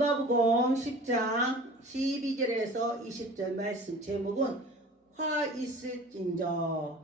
누가복음 10장 12절에서 20절 말씀 제목은 화 있을진저.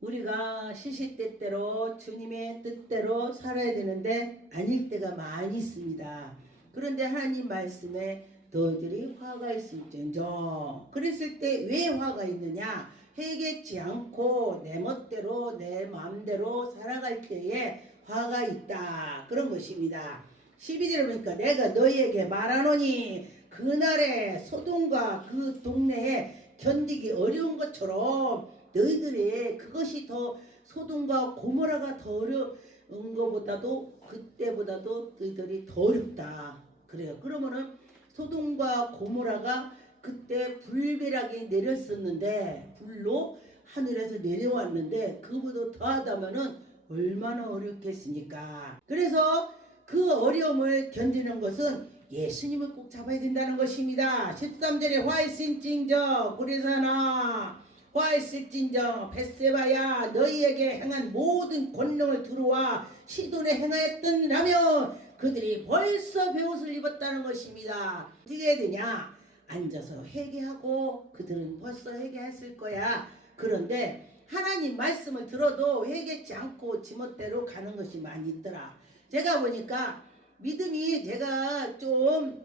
우리가 시시때때로 주님의 뜻대로 살아야 되는데 아닐 때가 많이 있습니다. 그런데 하나님 말씀에 너희들이 화가 있을진저. 그랬을 때 왜 화가 있느냐? 해결치 않고 내 멋대로 내 마음대로 살아갈 때에 화가 있다, 그런 것입니다. 12절에 보니까 내가 너희에게 말하노니 그날에 소돔과 그 동네에 견디기 어려운 것처럼 너희들의 그것이 더 소돔과 고모라가 더 어려운 것보다도 그때보다도 너희들이 더 어렵다, 그래요. 그러면은 소돔과 고모라가 그때 불벼락이 내렸었는데, 불로 하늘에서 내려왔는데 그보다 더하다면은 얼마나 어렵겠습니까? 그래서 그 어려움을 견디는 것은 예수님을 꼭 잡아야 된다는 것입니다. 13절에 화 있을진저 그래서나 화 있을진저 벳세바야 너희에게 행한 모든 권능을 두루와 시돈에 행하였더라면 그들이 벌써 베옷을 입었다는 것입니다. 어떻게 해야 되냐? 앉아서 회개하고 그들은 벌써 회개했을 거야. 그런데 하나님 말씀을 들어도 회개치 않고 지멋대로 가는 것이 많이 있더라. 제가 보니까 믿음이 제가 좀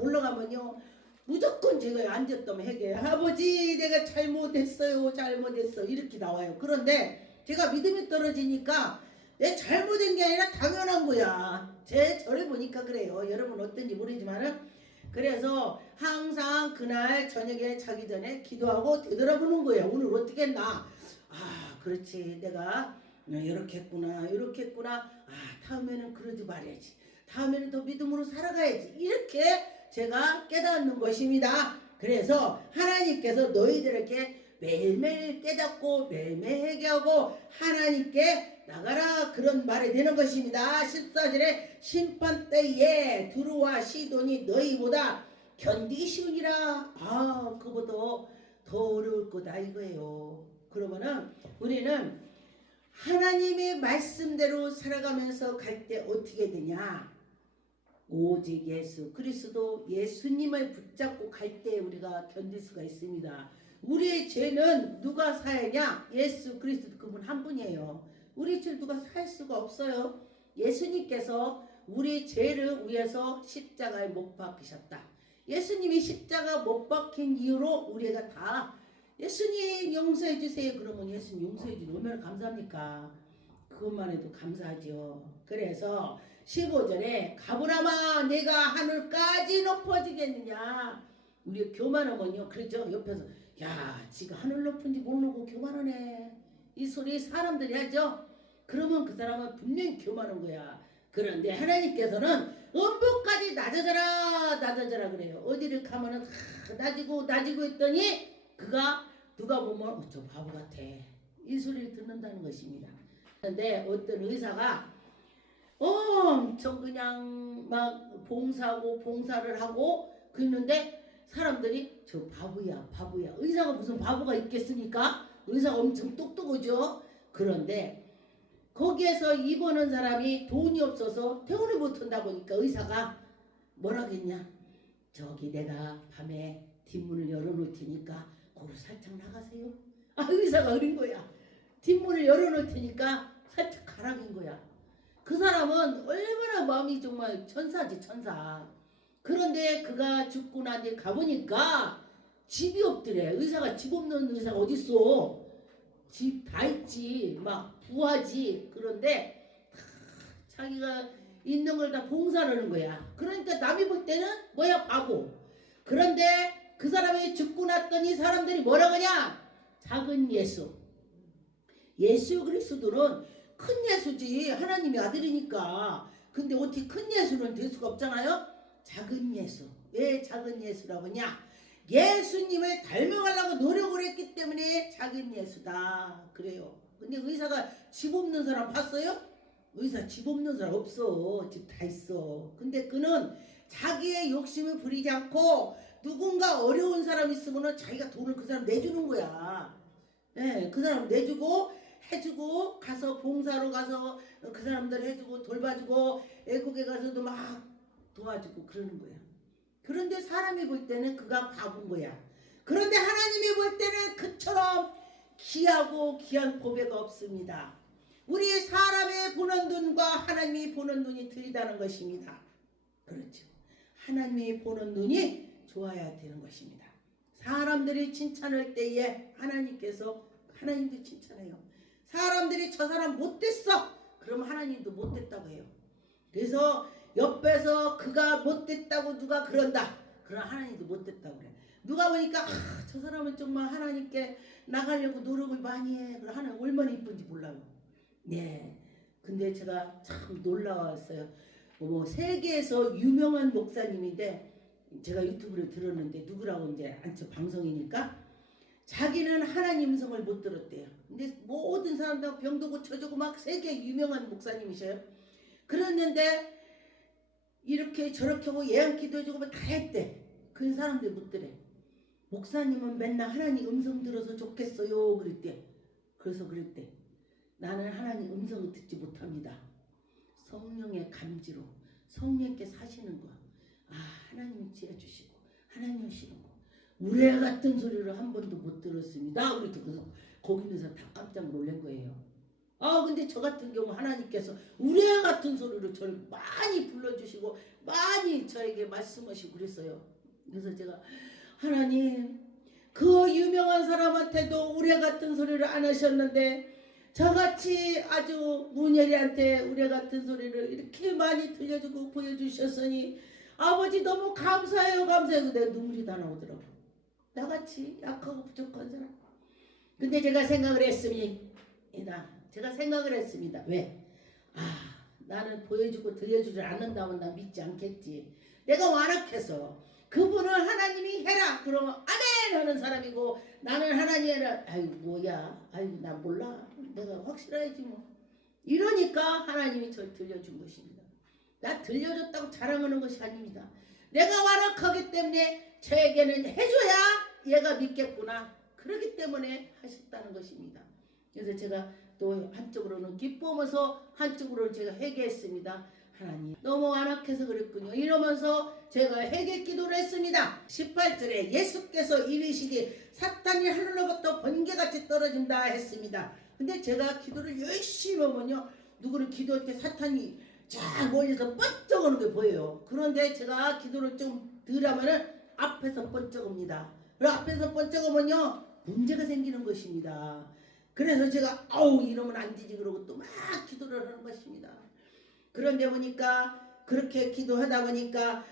올라가면요 무조건 제가 앉았다면 회개, 아버지 내가 잘못했어요 이렇게 나와요. 그런데 제가 믿음이 떨어지니까 내 잘못된 게 아니라 당연한 거야. 제 저를 보니까 그래요. 여러분 어떤지 모르지만은, 그래서 항상 그날 저녁에 자기 전에 기도하고 되돌아보는 거예요. 오늘 어떻게 했나? 아 그렇지, 내가 이렇게 했구나 이렇게 했구나. 아 다음에는 그러지 말아야지, 다음에는 더 믿음으로 살아가야지, 이렇게 제가 깨닫는 것입니다. 그래서 하나님께서 너희들에게 매일매일 깨닫고 매일매일 회개하고 하나님께 나가라, 그런 말이 되는 것입니다. 14절에 심판 때에 두루와 시돈이 너희보다 견디기 쉬우니라. 아 그보다 더 어려울 거다 이거예요. 그러면은 우리는 하나님의 말씀대로 살아가면서 갈 때 어떻게 되냐? 오직 예수 그리스도 예수님을 붙잡고 갈 때 우리가 견딜 수가 있습니다. 우리의 죄는 누가 사하냐? 예수 그리스도, 그분 한 분이에요. 우리 죄 누가 살 수가 없어요. 예수님께서 우리 죄를 위해서 십자가에 못 박히셨다. 예수님이 십자가 못 박힌 이유로 우리가 다 예수님 용서해 주세요 그러면 예수님 용서해 주는 얼마나 감사합니까? 그것만 해도 감사하죠. 그래서 15절에 가브라마 내가 하늘까지 높아지겠느냐. 우리 교만하면요 그러죠. 옆에서 야 지가 하늘 높은지 모르고 교만하네, 이 소리 사람들이 하죠. 그러면 그 사람은 분명히 교만한 거야. 그런데 하나님께서는 음부까지 낮아져라 그래요. 어디를 가면은 낮이고 했더니 그가 누가 보면 저 바보 같아, 이 소리를 듣는다는 것입니다. 그런데 어떤 의사가 엄청 그냥 막 봉사를 하고 그랬는데 사람들이 저 바보야. 의사가 무슨 바보가 있겠습니까? 의사가 엄청 똑똑하죠. 그런데 거기에서 입원한 사람이 돈이 없어서 퇴원을 못한다 보니까 의사가 뭐라겠냐? 저기 내가 밤에 뒷문을 열어놓을 테니까 거기 살짝 나가세요. 아 의사가 어린 거야. 뒷문을 열어놓을 테니까 살짝 가라는 거야. 그 사람은 얼마나 마음이 정말 천사지 천사. 그런데 그가 죽고 난 뒤에 가보니까 집이 없더래. 의사가 집 없는 의사가 어딨어. 집 다 있지, 막 부하지. 그런데 자기가 있는 걸 다 봉사를 하는 거야. 그러니까 남이 볼 때는 뭐야 바보. 그런데 그 사람이 죽고 났더니 사람들이 뭐라 그러냐? 작은 예수. 예수 그리스도는 큰 예수지, 하나님의 아들이니까. 근데 어떻게 큰 예수는 될 수가 없잖아요. 작은 예수. 왜 작은 예수라고 하냐? 예수님을 닮아가려고 노력을 했기 때문에 작은 예수다 그래요. 근데 의사가 집 없는 사람 봤어요? 의사 집 없는 사람 없어. 집 다 있어. 근데 그는 자기의 욕심을 부리지 않고 누군가 어려운 사람 있으면 자기가 돈을 그 사람 내주는 거야. 네, 그 사람 내주고 해주고 가서 봉사로 가서 그 사람들 해주고 돌봐주고 애국에 가서도 막 도와주고 그러는 거야. 그런데 사람이 볼 때는 그가 바본 거야. 그런데 하나님이 볼 때는 그처럼 귀하고 귀한 보배가 없습니다. 우리 사람의 보는 눈과 하나님이 보는 눈이 틀리다는 것입니다. 그렇죠. 하나님이 보는 눈이 좋아야 되는 것입니다. 사람들이 칭찬할 때에 하나님도 칭찬해요. 사람들이 저 사람 못됐어. 그럼 하나님도 못됐다고 해요. 그래서 옆에서 그가 못됐다고 누가 그런다. 그럼 하나님도 못됐다고 그래. 누가 보니까 저 사람은 정말 하나님께 나가려고 노력을 많이 해. 그럼 하나님 얼마나 이쁜지 몰라요. 네. 근데 제가 참 놀라웠어요. 세계에서 유명한 목사님인데 제가 유튜브를 들었는데 누구라고 이제 안쳐 방송이니까 자기는 하나님 음성을 못 들었대요. 근데 모든 사람들 병도 고쳐주고 막 세계 유명한 목사님이셔요. 그랬는데 이렇게 저렇게 하고 예언기도 해주고 다 했대. 그 사람들 못 들래. 목사님은 맨날 하나님 음성 들어서 좋겠어요 그랬대. 그래서 그랬대. 나는 하나님 음성을 듣지 못합니다. 성령의 감지로 성령께 사시는 거. 하나님이 지어주시고 하나님 오시는 거. 우레 같은 소리를 한 번도 못 들었습니다. 그래서 거기 있는 사람 다 깜짝 놀란 거예요. 근데 저 같은 경우 하나님께서 우레 같은 소리로 저를 많이 불러주시고 많이 저에게 말씀하시고 그랬어요. 그래서 제가 하나님 그 유명한 사람한테도 우레 같은 소리를 안 하셨는데 저같이 아주 문예리한테 우레 같은 소리를 이렇게 많이 들려주고 보여주셨으니 아버지 너무 감사해요. 내가 눈물이 다 나오더라고. 나같이 약하고 부족한 사람. 근데 제가 생각을 했습니다. 왜? 나는 보여주고 들려주지 않는다면 나 믿지 않겠지. 내가 완악해서 그분은 하나님이 해라 그러면 아멘 하는 사람이고 나는 하나님이 해라 뭐야 나 몰라 내가 확실해야지 이러니까 하나님이 저를 들려준 것입니다. 나 들려줬다고 자랑하는 것이 아닙니다. 내가 완악하기 때문에 저에게는 해줘야 얘가 믿겠구나. 그렇기 때문에 하셨다는 것입니다. 그래서 제가 또 한쪽으로는 기뻐하면서 한쪽으로는 제가 회개했습니다. 하나님 너무 완악해서 그랬군요. 이러면서 제가 회개 기도를 했습니다. 18절에 예수께서 이르시되 사탄이 하늘로부터 번개같이 떨어진다 했습니다. 근데 제가 기도를 열심히 하면요 누구를 기도할 때 사탄이 쫙 멀리서 번쩍 오는 게 보여요. 그런데 제가 기도를 좀 덜 하면은 앞에서 번쩍 옵니다. 그리고 앞에서 번쩍 오면요 문제가 생기는 것입니다. 그래서 제가 이러면 안 되지 그러고 또 막 기도를 하는 것입니다. 그런데 보니까 그렇게 기도하다 보니까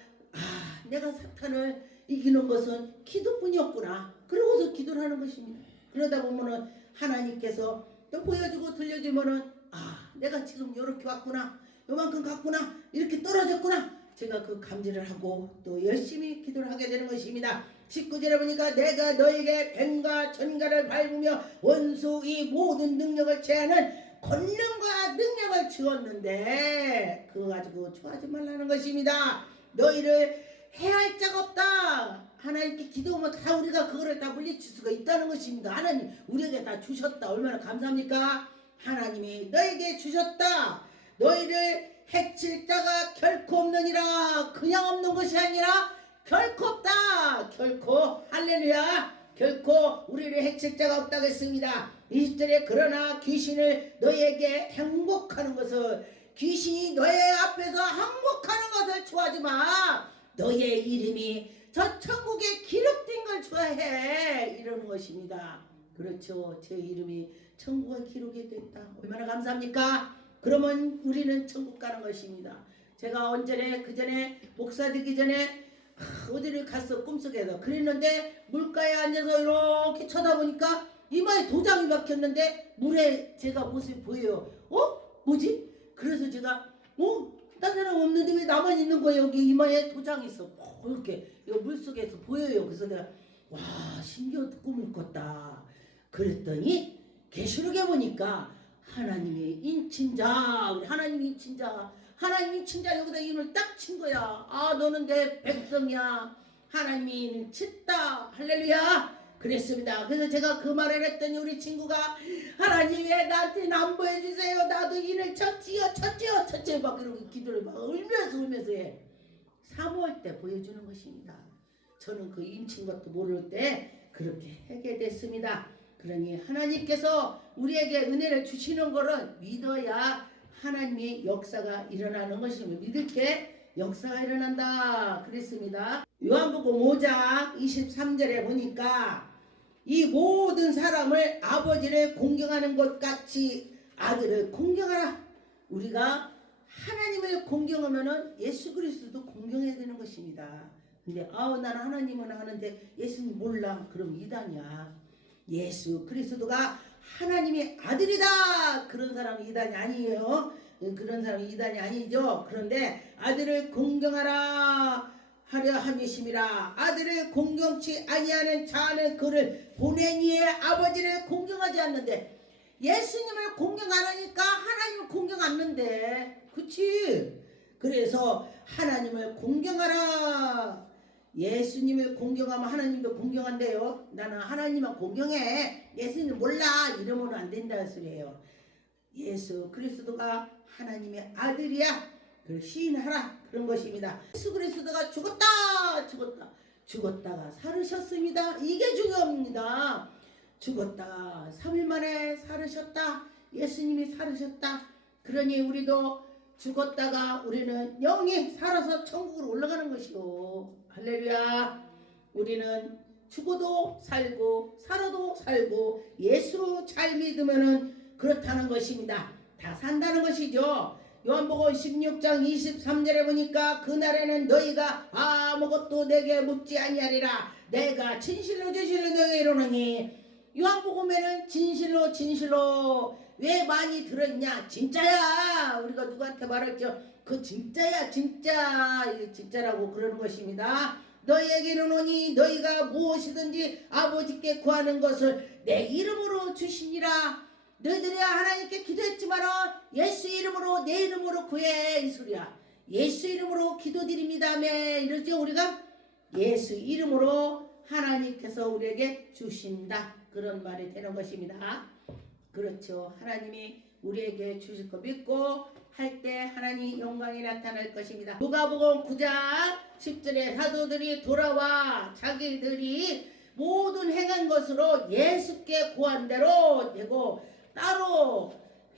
내가 사탄을 이기는 것은 기도뿐이었구나. 그러고서 기도를 하는 것입니다. 그러다 보면은 하나님께서 또 보여주고 들려주면은 내가 지금 이렇게 왔구나. 요만큼 갔구나. 이렇게 떨어졌구나. 제가 그 감지를 하고 또 열심히 기도를 하게 되는 것입니다. 19절에 보니까 내가 너에게 뱀과 전갈을 밟으며 원수 이 모든 능력을 제하는 권능과 능력을 주었는데 그거 가지고 좋아하지 말라는 것입니다. 너희를 해할 자가 없다. 하나님께 기도하면 다 우리가 그거를 다 물리칠 수가 있다는 것입니다. 하나님 우리에게 다 주셨다. 얼마나 감사합니까? 하나님이 너에게 주셨다. 너희를 해칠 자가 결코 없느니라. 그냥 없는 것이 아니라 결코 없다. 결코 할렐루야. 결코 우리를 해칠 자가 없다고 했습니다. 20절에 그러나 귀신을 너희에게 행복하는 것을 귀신이 너의 앞에서 항복하는 것을 좋아하지 마. 너의 이름이 저 천국에 기록된 걸 좋아해. 이러는 것입니다. 그렇죠. 제 이름이 천국에 기록이 됐다. 얼마나 감사합니까? 그러면 우리는 천국 가는 것입니다. 제가 그전에 목사 되기 전에 어디를 갔어 꿈속에서. 그랬는데 물가에 앉아서 이렇게 쳐다보니까 이마에 도장이 박혔는데 물에 제가 모습이 보여요. 뭐지? 그래서 제가 딴 사람 없는데 왜 나만 있는 거예요? 여기 이마에 도장이 있어. 이렇게 물속에서 보여요. 그래서 내가 와 신기한 꿈을 꿨다. 그랬더니 계시록에 보니까 하나님의 인친자, 우리 하나님 인친자, 하나님 인친자 여기다 이름을 딱 친 거야. 너는 내 백성이야. 하나님이 쳤다. 할렐루야. 그랬습니다. 그래서 제가 그 말을 했더니 우리 친구가 하나님 왜 나한테 남보해 주세요. 나도 인을 쳤지요 막 그러고 기도를 막 울면서 해. 사모할 때 보여주는 것입니다. 저는 그 인친 것도 모를 때 그렇게 하게 됐습니다. 그러니 하나님께서 우리에게 은혜를 주시는 것은 믿어야 하나님의 역사가 일어나는 것입니다. 믿을 때 역사가 일어난다 그랬습니다. 요한복음 5장 23절에 보니까 이 모든 사람을 아버지를 공경하는 것 같이 아들을 공경하라. 우리가 하나님을 공경하면은 예수 그리스도도 공경해야 되는 것입니다. 근데 나는 하나님은 하는데 예수님 몰라. 그럼 이단이야. 예수 그리스도가 하나님의 아들이다. 그런 사람이 이단이 아니에요. 그런 사람이 이단이 아니죠. 그런데 아들을 공경하라 하려 함이심이라. 아들을 공경치 아니하는 자는 그를 보낸 이의 아버지를 공경하지 않는데, 예수님을 공경 안 하니까 하나님을 공경 않는데, 그치? 그래서 하나님을 공경하라. 예수님을 공경하면 하나님도 공경한대요. 나는 하나님만 공경해. 예수님 몰라. 이러면 안 된다는 소리예요. 예수 그리스도가 하나님의 아들이야. 그걸 시인하라. 그런 것입니다. 예수 그리스도가 죽었다가 살으셨습니다. 이게 중요합니다. 죽었다가 3일 만에 살으셨다. 예수님이 살으셨다. 그러니 우리도 죽었다가 우리는 영이 살아서 천국으로 올라가는 것이요. 할렐루야. 우리는 죽어도 살고 살아도 살고 예수 잘 믿으면은 그렇다는 것입니다. 다 산다는 것이죠. 요한복음 16장 23절에 보니까 그날에는 너희가 아무것도 내게 묻지 아니하리라. 내가 진실로 너희에게 이르노니. 요한복음에는 진실로 왜 많이 들었냐? 진짜야. 우리가 누구한테 말했죠? 그 진짜야. 진짜라고 그러는 것입니다. 너희에게 이르노니 너희가 무엇이든지 아버지께 구하는 것을 내 이름으로 주시니라. 너희들이 하나님께 기도했지만 예수 이름으로 내 이름으로 구해. 이 소리야. 예수 이름으로 기도드립니다며 이러죠. 우리가 예수 이름으로 하나님께서 우리에게 주신다. 그런 말이 되는 것입니다. 그렇죠. 하나님이 우리에게 주실 거 믿고 할 때 하나님 영광이 나타날 것입니다. 누가복음 9장 10절에 사도들이 돌아와 자기들이 모든 행한 것으로 예수께 구한 대로 되고 따로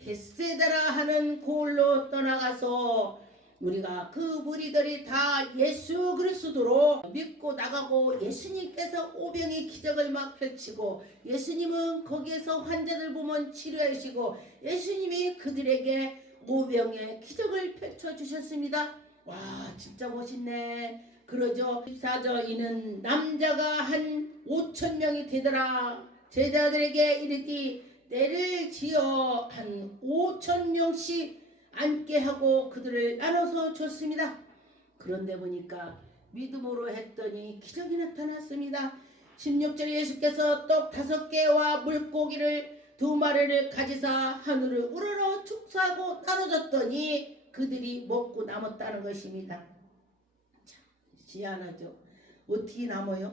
벳세다라 하는 고을로 떠나가서 우리가 그 무리들이 다 예수 그리스도로 믿고 나가고, 예수님께서 오병의 기적을 막 펼치고, 예수님은 거기에서 환자들 보면 치료하시고, 예수님이 그들에게 오병의 기적을 펼쳐주셨습니다. 와, 진짜 멋있네. 그러죠. 14절 이는 남자가 한 5,000명이 되더라. 제자들에게 이르기 때를 지어 한 5,000명씩 앉게 하고 그들을 나눠서 줬습니다. 그런데 보니까 믿음으로 했더니 기적이 나타났습니다. 16절에 예수께서 떡 5개와 물고기를 2마리를 가지사 하늘을 우러러 축사하고 나눠줬더니 그들이 먹고 남았다는 것입니다. 참 희한하죠. 어떻게 남아요?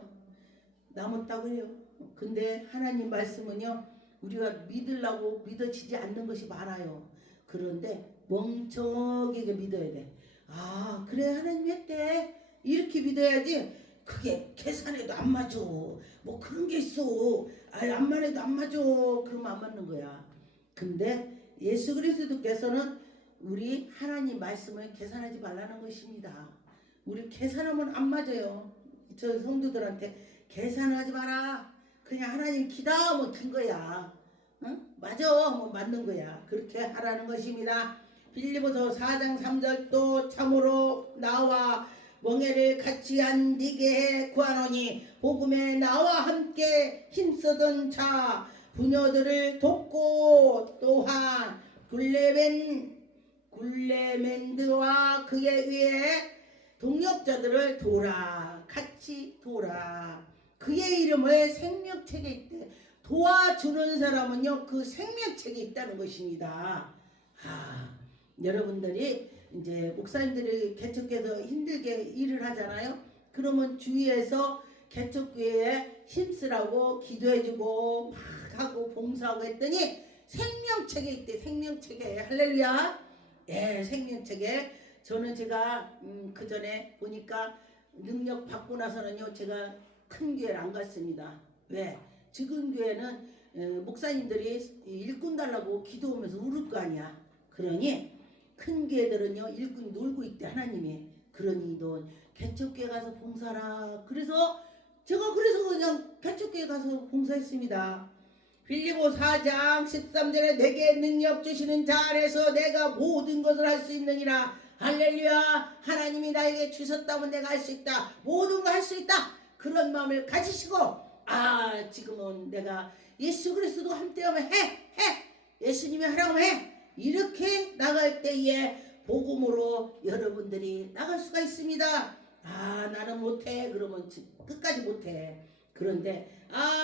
남았다고 해요. 근데 하나님 말씀은요, 우리가 믿으려고 믿어지지 않는 것이 많아요. 그런데 멍청하게 믿어야 돼. 아, 그래, 하나님 했대. 이렇게 믿어야지. 그게 계산해도 안 맞아. 뭐 그런 게 있어. 안 말해도 안 맞아. 그러면 안 맞는 거야. 근데 예수 그리스도께서는 우리 하나님 말씀을 계산하지 말라는 것입니다. 우리 계산하면 안 맞아요. 저 성도들한테 계산하지 마라. 그냥 하나님 기다하면 긴 거야. 응? 맞아. 뭐 맞는 거야. 그렇게 하라는 것입니다. 빌립보서 4장 3절도 참으로 나와 멍에를 같이 한 네게 구하노니 복음에 나와 함께 힘쓰던 자 부녀들을 돕고 또한 굴레멘드와 그에 의해 동역자들을 도라. 같이 도라. 그의 이름을 생명책에 있대. 도와주는 사람은요, 그 생명책에 있다는 것입니다. 여러분들이 이제 목사님들이 개척교회에서 힘들게 일을 하잖아요. 그러면 주위에서 개척교회에 힘쓰라고 기도해주고 막 하고 봉사하고 했더니 생명책에 있대. 생명책에. 할렐루야. 예, 생명책에. 저는 제가 그 전에 보니까 능력 받고 나서는요 제가 큰 교회를 안 갔습니다. 왜? 지금 교회는 목사님들이 일꾼 달라고 기도하면서 울을 거 아니야. 그러니 큰 교회들은요 일꾼이 놀고 있대 하나님이. 그러니 너 개척교회 가서 봉사라. 그래서 제가 그래서 그냥 개척교회 가서 봉사했습니다. 빌립보 4장 13절에 내게 능력 주시는 자 안에서 내가 모든 것을 할 수 있느니라. 할렐루야. 하나님이 나에게 주셨다면 내가 할 수 있다. 모든 거 할 수 있다. 그런 마음을 가지시고 지금은 내가 예수 그리스도 함께하면 해. 예수님이 하라고 해. 이렇게 나갈 때에 복음으로 여러분들이 나갈 수가 있습니다. 나는 못해. 그러면 끝까지 못해. 그런데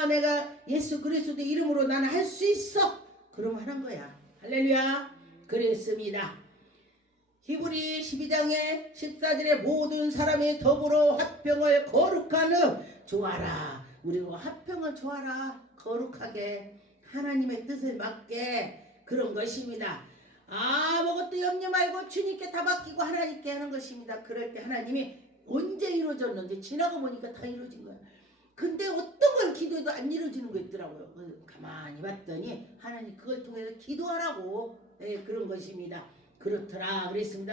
내가 예수 그리스도 이름으로 나는 할 수 있어. 그럼 하는 거야. 할렐루야. 그랬습니다. 히브리 12장의 14절에 모든 사람이 더불어 화평을 거룩하는 좋아라. 우리가 화평을 좋아라. 거룩하게 하나님의 뜻을 맞게 그런 것입니다. 아무것도 염려 말고 주님께 다 맡기고 하나님께 하는 것입니다. 그럴 때 하나님이 언제 이루어졌는지 지나가 보니까 다 이루어진 거야. 근데 어떤 걸 기도해도 안 이루어지는 거 있더라고요. 가만히 봤더니 하나님 그걸 통해서 기도하라고 그런 것입니다. 그렇더라 그랬습니다.